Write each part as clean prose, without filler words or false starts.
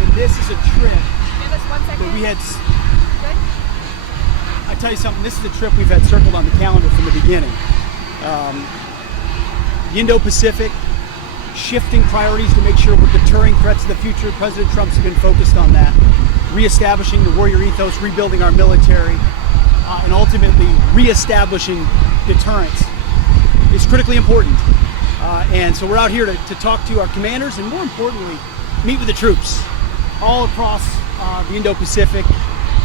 And this is a trip Give us 1 second. that we had. Good. I tell you something. This is a trip we've had circled on the calendar from the beginning. The Indo-Pacific, shifting priorities to make sure we're deterring threats of the future. President Trump's been focused on that, reestablishing the warrior ethos, rebuilding our military, and ultimately reestablishing deterrence is critically important. And so we're out here to talk to our commanders and, more importantly, meet with the troops all across the Indo-Pacific,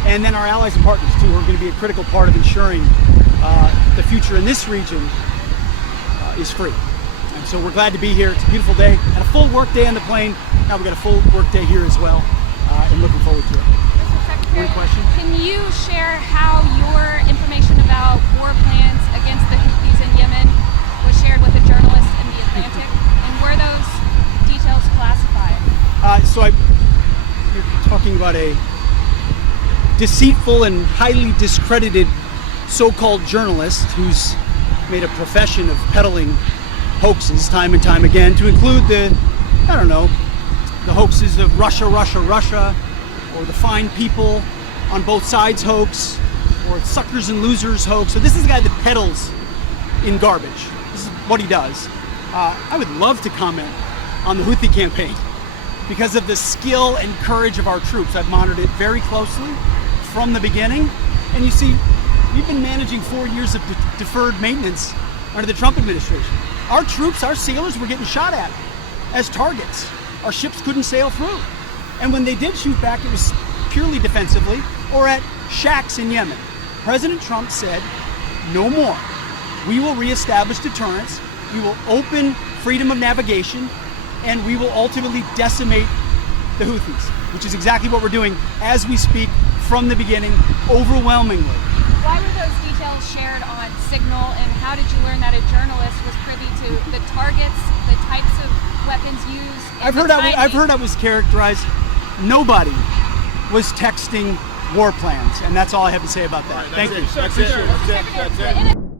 and then our allies and partners too, who are going to be a critical part of ensuring the future in this region is free. And so we're glad to be here. It's a beautiful day and a full work day on the plane. Now we've got a full work day here as well, and looking forward to it. Mr. Secretary, one question? Can you share how your information about war plans against the Houthis in Yemen was shared with a journalist in the Atlantic, and were those details classified? You're talking about a deceitful and highly discredited so-called journalist who's made a profession of peddling hoaxes time and time again, to include the hoaxes of Russia, or the fine people on both sides hoax, or suckers and losers hoax. So this is the guy that peddles in garbage. This is what he does. I would love to comment on the Houthi campaign because of the skill and courage of our troops. I've monitored it very closely from the beginning. And you see, we've been managing 4 years of deferred maintenance under the Trump administration. Our troops, our sailors were getting shot at as targets. Our ships couldn't sail through. And when they did shoot back, it was purely defensively or at shacks in Yemen. President Trump said, no more. We will reestablish deterrence. We will open freedom of navigation, and we will ultimately decimate the Houthis, which is exactly what we're doing as we speak from the beginning, overwhelmingly. Why were those details shared on Signal, and how did you learn that a journalist was privy to the targets, the types of weapons used? I've heard I was characterized. Nobody was texting war plans, and that's all I have to say about that. Right, Thank you. That's it.